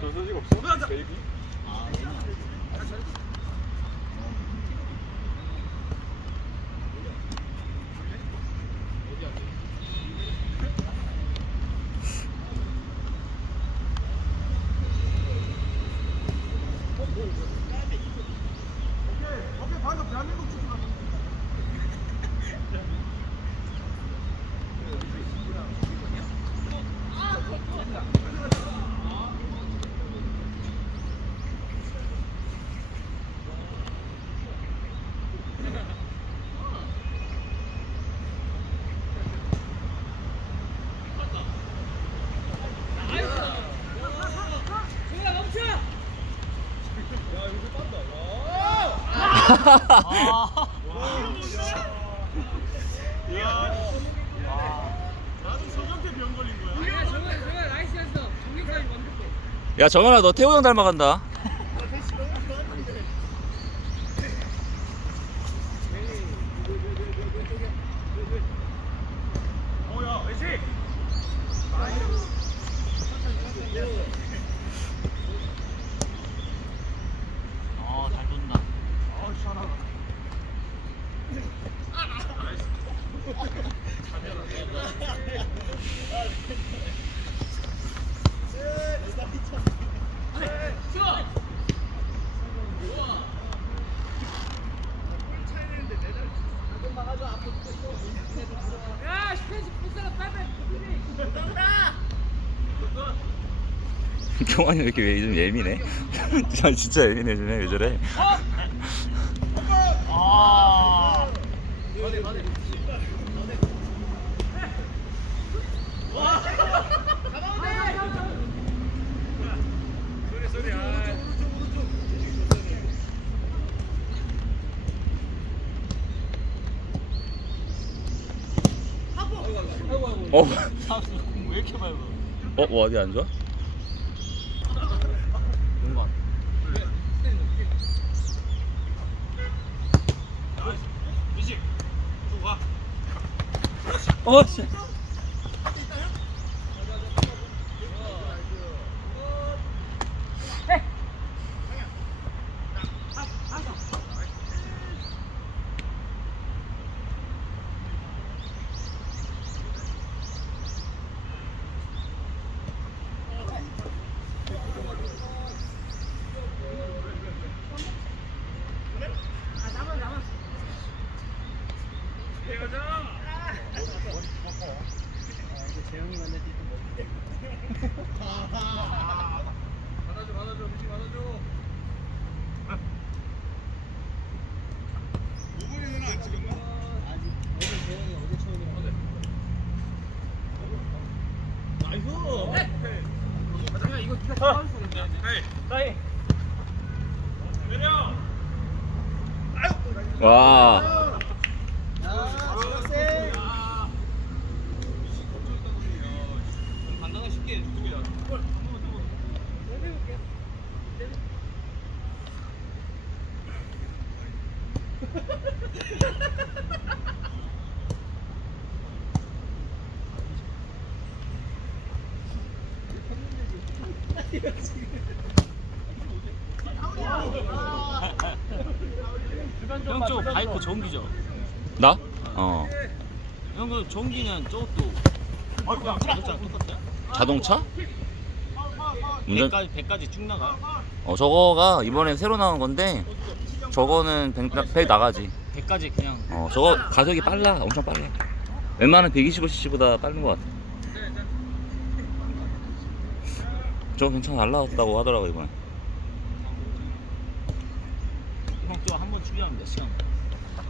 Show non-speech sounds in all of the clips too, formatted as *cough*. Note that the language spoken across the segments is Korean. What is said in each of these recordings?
너 소식 없어? 베이비? *laughs* 야 정현아 너 태호 형 닮아간다 *laughs* 경환이 왜 이렇게 왜 요즘 예민해? 야, *laughs* 진짜 예민해 요즘에 왜 저래? 아. 어? 공왜 이렇게 밟아? 어? 뭐 어디 안 좋아? 뭔가. 어 와. 간단하게 쉽게. *laughs* 형저 바이크 전기죠? 나? 어. 형그 전기는 저것도 자동차 똑같아요? 자동차? 운전 100까지 100까지 쭉 나가. 어 저거가 이번에 새로 나온 건데 저거는 100, 100 나가지. 100까지 그냥 어 저거 가속이 빨라 엄청 빨라. 웬만한 125cc보다 빠른 것 같아. 저거 괜찮아 날라왔다고 하더라고 이번에. 형또 한번 충전하면 몇 시간?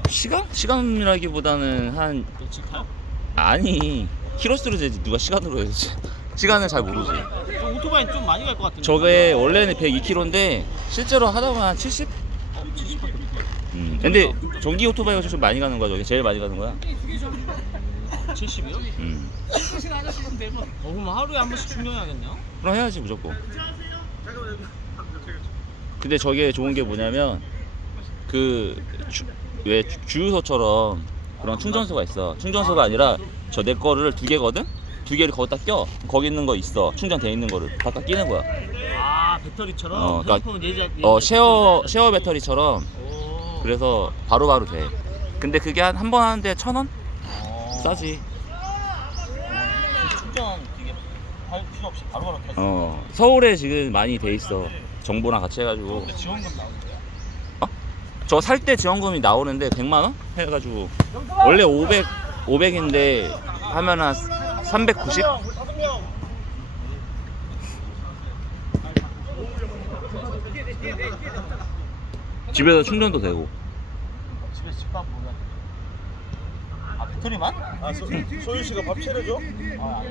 시간? 시간이라기보다는 한 며칠 타요? 아니 키로수로 재지 누가 시간으로 해야지. 시간을 잘 모르지. 저 오토바이 좀 많이 갈 것 같은데. 저게 원래는 102km인데 실제로 하다 보면 한 70? 어, 70 밖에 음. 근데 전기 오토바이가 좀 많이 가는 거야 저게 제일 많이 가는 거야. 70이요? 음. 어 그럼 하루에 한 번씩 충전해야겠네요? 그럼 해야지 무조건. 근데 저게 좋은 게 뭐냐면 그왜 주유소처럼 그런 충전소가 있어. 충전소가 아니라 저 내 거를 두 개거든. 두 개를 거기다 껴. 거기 있는 거 있어. 충전돼 있는 거를 바깥 끼는 거야. 아 배터리처럼 어, 그러니까- 핸드폰 예전 어 쉐어 쉐어 배터리처럼 오. 그래서 바로바로 돼. 근데 그게 한 한 번 하는데 천 원? 어. 싸지. 그 충전 되게 할 필요 없이 바로바로. 어 서울에 지금 많이 돼 있어. 정보랑 같이 해가지고 있어. 지원금 나오는데요? 저 살 때 지원금이 나오는데 100만 원 해가지고 원래 500 500인데 하면 한 390? 집에서 충전도 되고. 집에 집밥 보면 아 배터리만? 아, 소, 소윤 씨가 밥 차려줘? 아 아니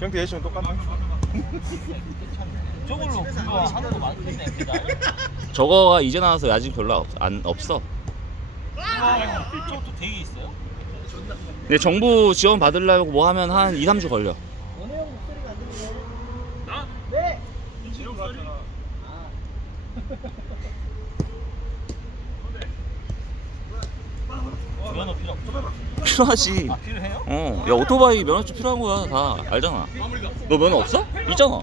경태 예시면 똑같네. *laughs* 저걸로 그거 하는 거 많겠네 그다 저거가 이제 나와서 아직 별로 없, 안, 없어. 저것도 되게 있어요? 근데 정부 지원 받으려고 뭐 하면 한 2, 3주 걸려. 면허 필요 없죠? 필요하지. 아 필요해요? 어, 야 오토바이 면허증 필요한 거야 다 알잖아. 너 면허 없어? 있잖아. 아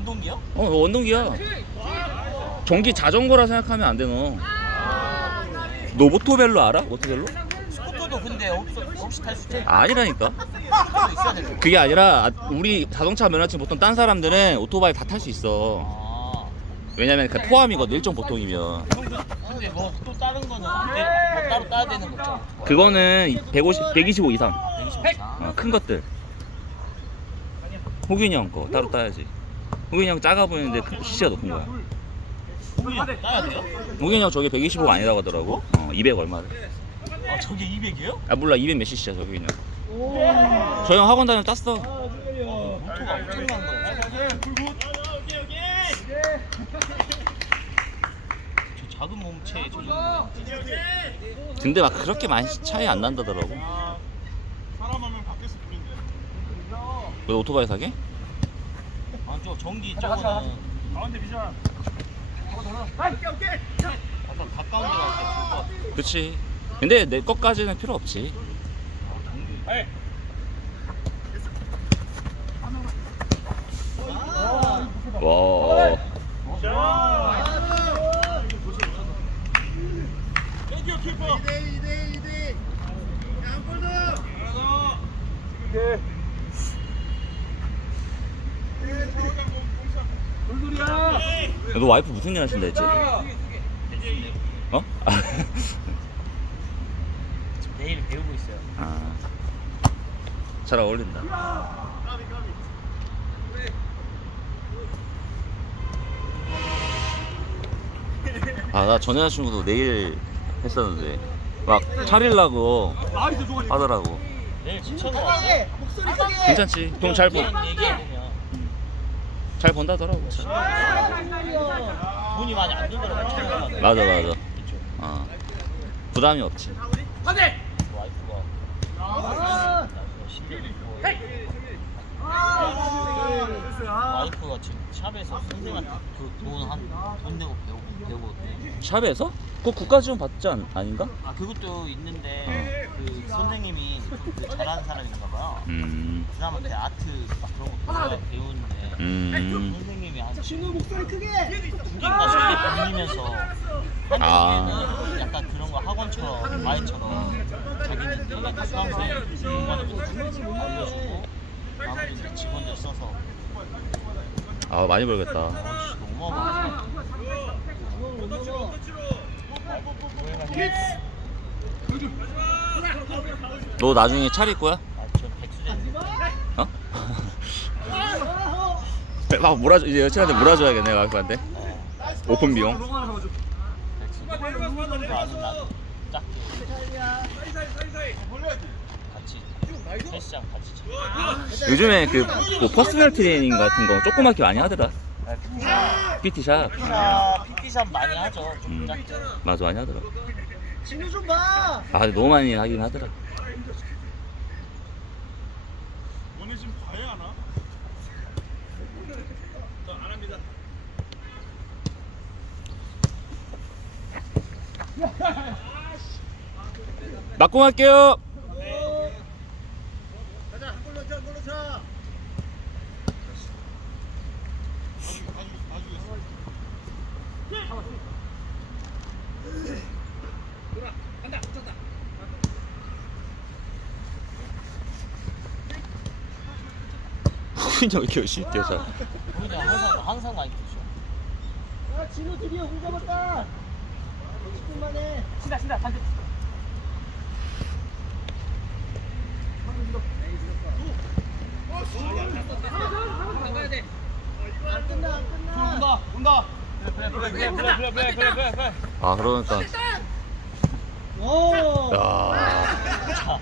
원동기요? 어, 너 원동기야. 전기 자전거라 생각하면 안 돼 너. 너 모토벨로 알아? 모토벨로? 스쿠터도 근데 없어 없이 탈 수 있지? 아니라니까. 스쿠터 있어야 될 거. 그게 아니라 아, 우리 자동차 면허증 보통 딴 사람들은 오토바이 다 탈 수 있어. 아 왜냐면 그 포함이거든 일정 보통이면. 근데 뭐 또 다른 거는 안 돼? 뭐 따로 따야 되는 거죠? 그거는 150, 125 이상. 125 이상? 어, 큰 것들. 호균이 형 거 따로 따야지. 호균이 형 작아 보이는데 큰- 시시가 높은 거야. 그냥? 호균이 형 저게 125 아니라고 하더라고. 어, 200 얼마래. 아 저게 200이에요? 아 몰라 200 몇 cc야 저 호균이 형. 저형 학원 다니면 땄어. 모토가 엄청난 거예요 저 작은 몸체에 저 정도 근데 막 그렇게 많이 차이 안 난다더라고. 사람 하면 밖에서 부린대. 너 오토바이 사게? 아저 전기 저거는. 가운데 비전. 약간 가까운 데 그치. 근데 내 것까지는 필요 없지. 와. 땡큐 키퍼. 너 와이프 무슨 일 하신다 했지? 어? 지금 *laughs* 내일 배우고 있어요 아. 잘 어울린다. 아, 나 전 여자친구도 내일 했었는데, 막 차리려고 하더라고. 내일 지쳐서 왔어요? 괜찮지? 돈잘 번, 그냥 얘기해보면 잘 번다더라고. 돈이 많이 안 촬영하는데 맞아, 맞아. 그쵸 어. 부담이 없지. 와이프가 10년 있고 와이프가 지금 샵에서 선생한테 그돈한돈 내고 배우고 배우거든요 샵에서? 그거 국가 지원 받지 않, 아닌가? 아 그것도 있는데 그 선생님이 그 잘하는 사람인가 봐요 음. 그나마 아트 막 그런 거 배워- 배우는데 음. 선생님이 한 친구 목소리 크게 두 개인가 세개 빌리면서 한 아. 약간 그런 거 학원처럼 과외처럼 자기는 얘가 수강생 공부하면서 알려주고 나머지는 직원들 써서 아, 많이 벌겠다. 아씨 너무 어마어마하지 너 나중에 차릴 거야? 아저 어? *laughs* 막 몰아줘 이제 여친한테 몰아줘야겠네 와이프한테 오픈 비용 백수 그거 아주 나 작게 같이 헬스장 같이 쳐 요즘에 그뭐 퍼스널 트레이닝 같은 거 조그맣게 많이 하더라. PT샵 피자 피티샵 많이 하죠. 좀 음. 작게. 맞아 많이 하더라. 좀 봐. 아 근데 너무 많이 하긴 하더라. 오늘 지금 과외 하나? 안 합니다. 막공 할게요 훈이 형 이렇게 열심히 뛰어 잘. 우리 항상 항상 많이 뛰죠. 야 진우 드디어 공 잡았다 10분 만에 신다 신다 반대. 안 끝나 안 끝나 온다 온다. 그래 그래 그래 그래 그래 그래 그래 그래 그래. 아 그러니까. 오 야. 자,